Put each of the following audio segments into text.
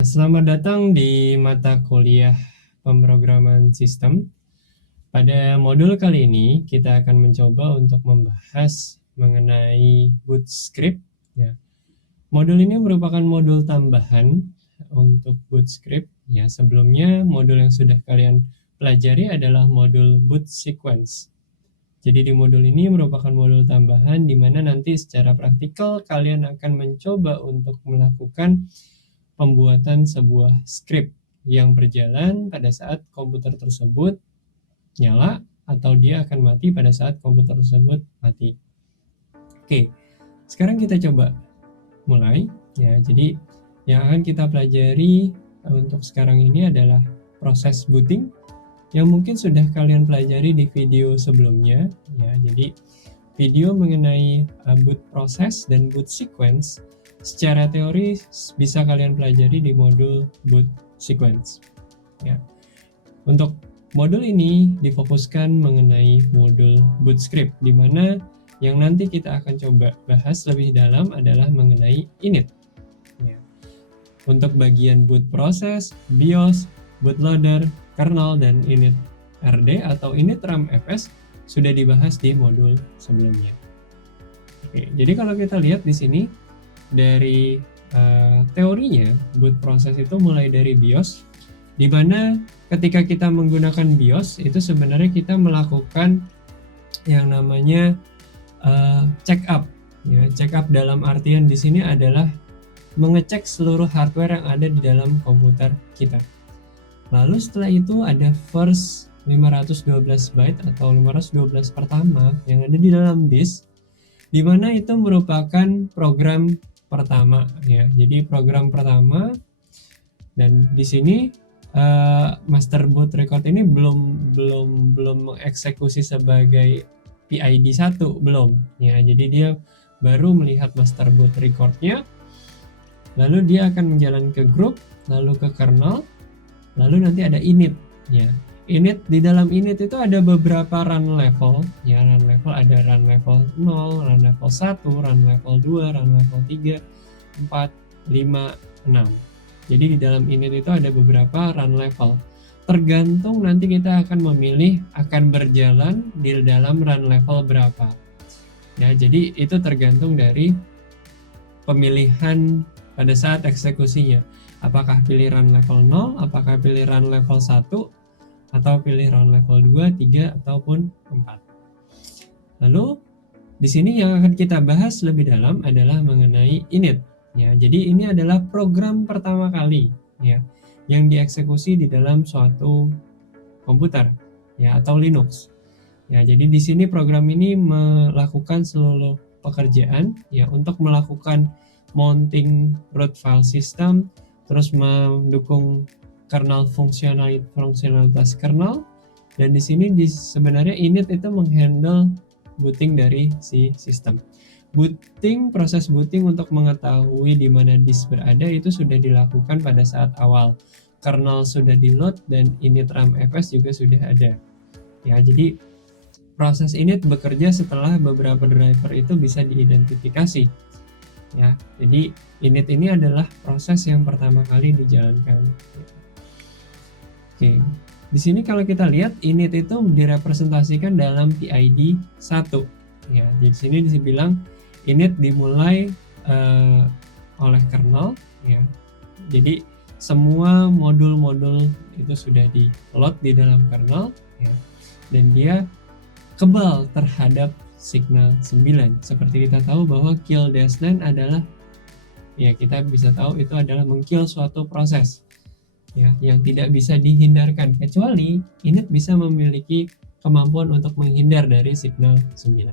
Selamat datang di mata kuliah pemrograman sistem. Pada modul kali ini kita akan mencoba untuk membahas mengenai Bootscript. Ya. Modul ini merupakan modul tambahan untuk Bootscript. Ya, sebelumnya modul yang sudah kalian pelajari adalah modul Boot Sequence. Jadi di modul ini merupakan modul tambahan di mana nanti secara praktikal kalian akan mencoba untuk melakukan pembuatan sebuah script yang berjalan pada saat komputer tersebut nyala atau dia akan mati pada saat komputer tersebut mati. Oke, sekarang kita coba mulai ya. Jadi yang akan kita pelajari untuk sekarang ini adalah proses booting yang mungkin sudah kalian pelajari di video sebelumnya ya. Jadi video mengenai boot proses dan boot sequence secara teori bisa kalian pelajari di modul boot sequence ya. Untuk modul ini difokuskan mengenai modul Bootscript, di mana yang nanti kita akan coba bahas lebih dalam adalah mengenai init ya. Untuk bagian boot proses, BIOS, bootloader, kernel, dan init RD atau init RAM FS sudah dibahas di modul sebelumnya. Oke, jadi kalau kita lihat di sini dari teorinya, boot proses itu mulai dari BIOS, di mana ketika kita menggunakan BIOS itu sebenarnya kita melakukan yang namanya check up. Ya, check up dalam artian di sini adalah mengecek seluruh hardware yang ada di dalam komputer kita. Lalu setelah itu ada first 512 byte atau 512 pertama yang ada di dalam disk, di mana itu merupakan program pertama ya. Jadi program pertama, dan di sini master boot record ini belum mengeksekusi sebagai PID 1 belum ya. Jadi dia baru melihat master boot recordnya, lalu dia akan menjalan ke group, lalu ke kernel, lalu nanti ada init ya. Init, di dalam init itu ada beberapa run level ya. Run level ada run level 0, run level 1, run level 2, run level 3, 4, 5, 6. Jadi di dalam init itu ada beberapa run level. Tergantung nanti kita akan memilih akan berjalan di dalam run level berapa. Ya, jadi itu tergantung dari pemilihan pada saat eksekusinya. Apakah pilih run level 0, apakah pilih run level 1, atau pilih run level 2, 3, ataupun 4. Lalu di sini yang akan kita bahas lebih dalam adalah mengenai init. Ya, jadi ini adalah program pertama kali ya yang dieksekusi di dalam suatu komputer ya atau Linux. Ya, jadi di sini program ini melakukan seluruh pekerjaan ya untuk melakukan mounting root file system, terus mendukung kernel fungsionalitas kernel, dan di sini sebenarnya init itu menghandle booting dari si sistem. Proses booting untuk mengetahui di mana disk berada itu sudah dilakukan pada saat awal. Kernel sudah di load dan init RAM FS juga sudah ada. Ya, jadi proses init bekerja setelah beberapa driver itu bisa diidentifikasi. Ya, jadi init ini adalah proses yang pertama kali dijalankan. Oke, di sini kalau kita lihat init itu direpresentasikan dalam PID 1. Ya, di sini dibilang init dimulai oleh kernel ya. Jadi semua modul-modul itu sudah di load di dalam kernel ya. Dan dia kebal terhadap signal 9. Seperti kita tahu bahwa kill -9 adalah ya, kita bisa tahu itu adalah mengkill suatu proses ya yang tidak bisa dihindarkan, kecuali init bisa memiliki kemampuan untuk menghindar dari signal 9.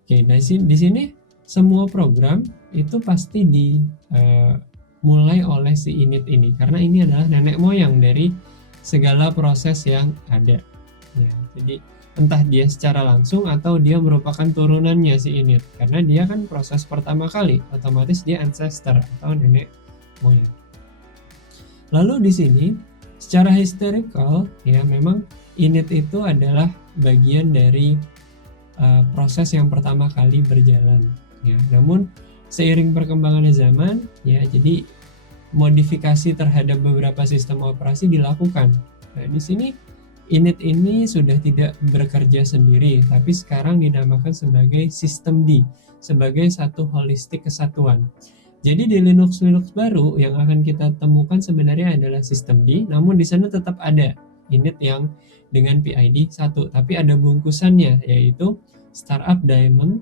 Oke, di sini semua program itu pasti dimulai oleh si init ini, karena ini adalah nenek moyang dari segala proses yang ada. Ya, jadi entah dia secara langsung atau dia merupakan turunannya si init, karena dia kan proses pertama kali, otomatis dia ancestor atau nenek moyang. Lalu di sini secara historical ya, memang init itu adalah bagian dari proses yang pertama kali berjalan ya. Namun seiring perkembangan zaman ya, jadi modifikasi terhadap beberapa sistem operasi dilakukan. Nah, di sini init ini sudah tidak bekerja sendiri, tapi sekarang dinamakan sebagai sistem D, sebagai satu holistik kesatuan. Jadi di Linux baru yang akan kita temukan sebenarnya adalah sistem D, namun di sana tetap ada init yang dengan PID 1, tapi ada bungkusannya, yaitu startup daemon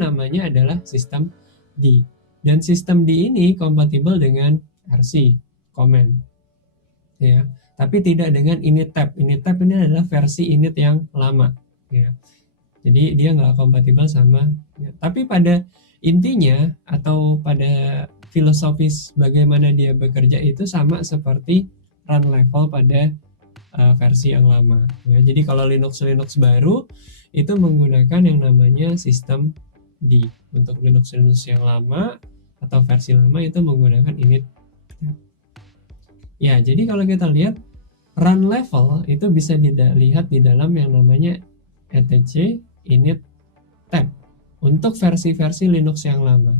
namanya adalah sistem D. Dan sistem D ini kompatibel dengan RC command, ya, tapi tidak dengan init tab. Init tab ini adalah versi init yang lama, ya. Jadi dia nggak kompatibel sama, ya. Tapi pada intinya atau pada filosofis bagaimana dia bekerja itu sama seperti run level pada versi yang lama, ya. Jadi kalau Linux baru itu menggunakan yang namanya sistem D. Untuk Linux yang lama atau versi lama itu menggunakan init. Ya, jadi kalau kita lihat run level itu bisa dilihat di dalam yang namanya etc init tab untuk versi-versi Linux yang lama.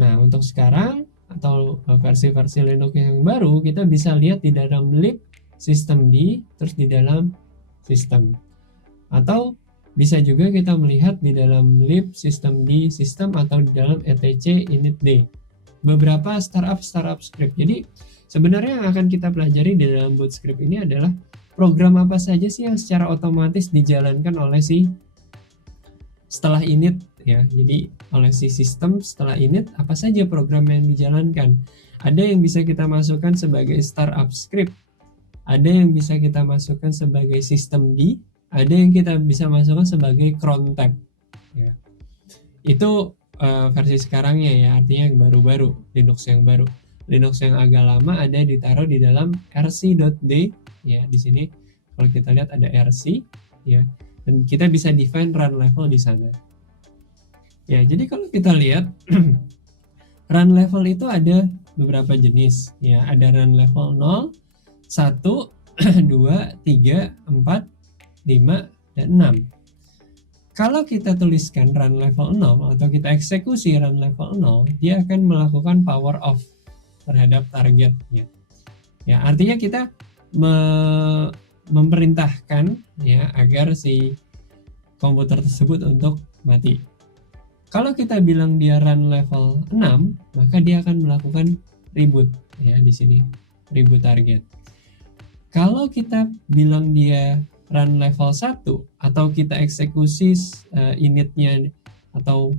Nah, untuk sekarang atau versi-versi Linux yang baru kita bisa lihat di dalam lib sistem D, terus di dalam sistem. Atau bisa juga kita melihat di dalam lib sistem D sistem atau di dalam etc init D. Beberapa startup script. Jadi sebenarnya yang akan kita pelajari di dalam Bootscript ini adalah program apa saja sih yang secara otomatis dijalankan oleh si setelah init, ya. Jadi oleh si sistem setelah init apa saja program yang dijalankan. Ada yang bisa kita masukkan sebagai startup script, ada yang bisa kita masukkan sebagai sistem D, ada yang kita bisa masukkan sebagai cron tab, ya. Itu versi sekarangnya, ya, artinya yang baru-baru, Linux yang baru. Linux yang agak lama ada ditaruh di dalam rc.d, ya. Di sini kalau kita lihat ada rc, ya, dan kita bisa define run level di sana. Ya, jadi kalau kita lihat run level itu ada beberapa jenis, ya. Ada run level 0, 1, 2, 3, 4, 5, dan 6. Kalau kita tuliskan run level 0 atau kita eksekusi run level 0, dia akan melakukan power off terhadap target, ya. Ya, artinya kita memerintahkan, ya, agar si komputer tersebut untuk mati. Kalau kita bilang dia run level 6, maka dia akan melakukan reboot, ya, di sini reboot target. Kalau kita bilang dia run level 1 atau kita eksekusi initnya atau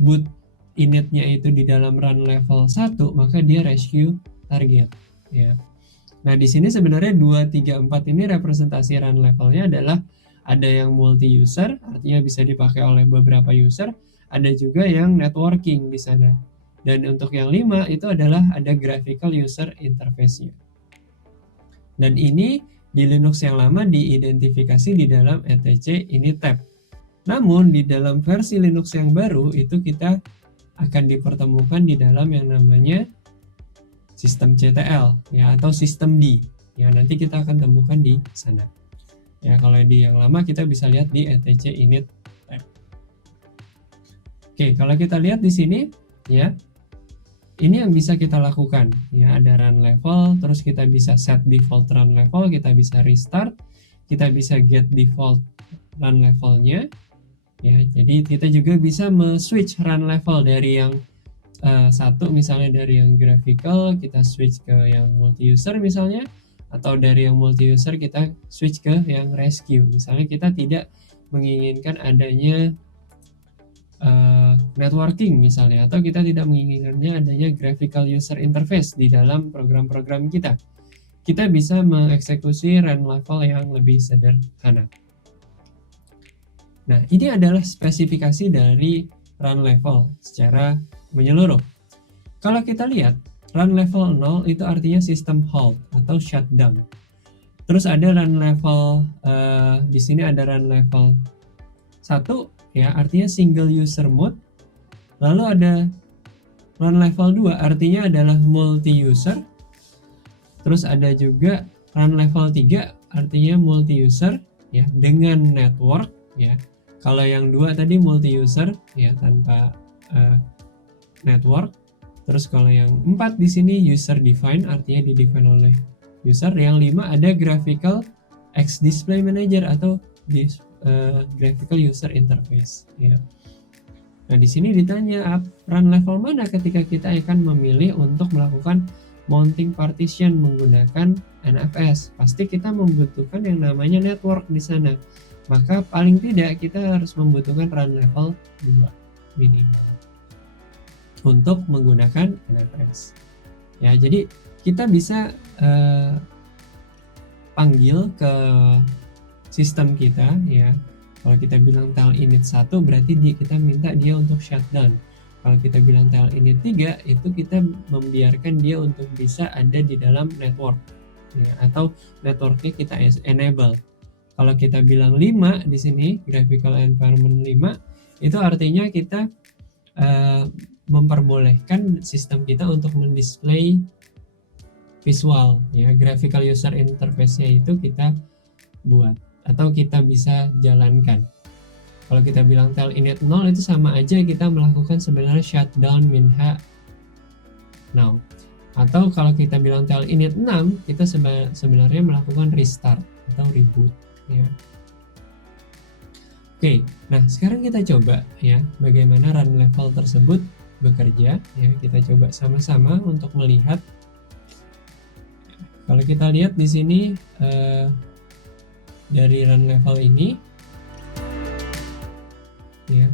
boot initnya itu di dalam run level 1, maka dia rescue target, ya. Nah, di sini sebenarnya 2, 3, 4 ini representasi run levelnya adalah ada yang multi user, artinya bisa dipakai oleh beberapa user, ada juga yang networking di sana. Dan untuk yang 5 itu adalah ada graphical user interface-nya. Dan ini di Linux yang lama diidentifikasi di dalam etc init tab. Namun di dalam versi Linux yang baru itu kita akan dipertemukan di dalam yang namanya sistem CTL, ya, atau sistem D. Ya, nanti kita akan temukan di sana. Ya, kalau di yang lama kita bisa lihat di etc init tab. Oke, kalau kita lihat di sini, ya, ini yang bisa kita lakukan, ya. Ada run level, terus kita bisa set default run level, kita bisa restart, kita bisa get default run levelnya, ya. Jadi kita juga bisa switch run level dari yang satu, misalnya dari yang graphical kita switch ke yang multi user misalnya, atau dari yang multi user kita switch ke yang rescue. Misalnya kita tidak menginginkan adanya networking misalnya, atau kita tidak menginginkannya adanya graphical user interface di dalam program-program kita. Kita bisa mengeksekusi run level yang lebih sederhana. Nah, ini adalah spesifikasi dari run level secara menyeluruh. Kalau kita lihat, run level 0 itu artinya system halt atau shutdown. Terus ada run level, di sini ada run level 1, ya, artinya single user mode. Lalu ada run level 2, artinya adalah multi user. Terus ada juga run level 3, artinya multi user, ya, dengan network, ya. Kalau yang 2 tadi multi user, ya, tanpa network. Terus kalau yang 4 di sini user define, artinya di define oleh user. Yang 5 ada graphical X display manager atau graphical user interface ya. Nah, di sini ditanya run level mana ketika kita akan memilih untuk melakukan mounting partition menggunakan NFS. Pasti kita membutuhkan yang namanya network di sana. Maka paling tidak kita harus membutuhkan run level 2 minimal untuk menggunakan NFS. Ya, jadi kita bisa panggil ke sistem kita ya. Kalau kita bilang tel init 1 berarti kita minta dia untuk shutdown. Kalau kita bilang tel init 3 itu kita membiarkan dia untuk bisa ada di dalam network ya, atau networknya kita enable. Kalau kita bilang 5 di sini graphical environment 5 itu artinya kita memperbolehkan sistem kita untuk mendisplay visual ya, graphical user interface-nya itu kita buat atau kita bisa jalankan. Kalau kita bilang tel init 0 itu sama aja kita melakukan sebenarnya shutdown minha now. Atau kalau kita bilang tel init 6 kita sebenarnya melakukan restart atau reboot ya. Oke, nah sekarang kita coba ya bagaimana run level tersebut bekerja ya. Kita coba sama-sama untuk melihat. Kalau kita lihat di sini dari run level ini ya.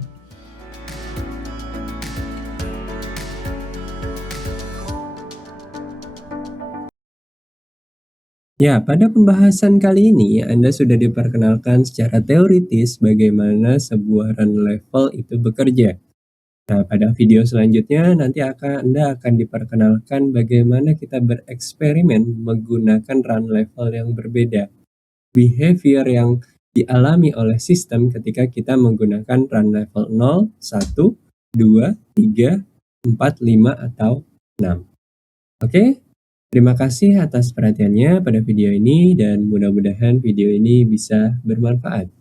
Ya, pada pembahasan kali ini Anda sudah diperkenalkan secara teoritis bagaimana sebuah run level itu bekerja. Nah, pada video selanjutnya nanti Anda akan diperkenalkan bagaimana kita bereksperimen menggunakan run level yang berbeda. Behavior yang dialami oleh sistem ketika kita menggunakan run level 0, 1, 2, 3, 4, 5, atau 6. Oke, terima kasih atas perhatiannya pada video ini dan mudah-mudahan video ini bisa bermanfaat.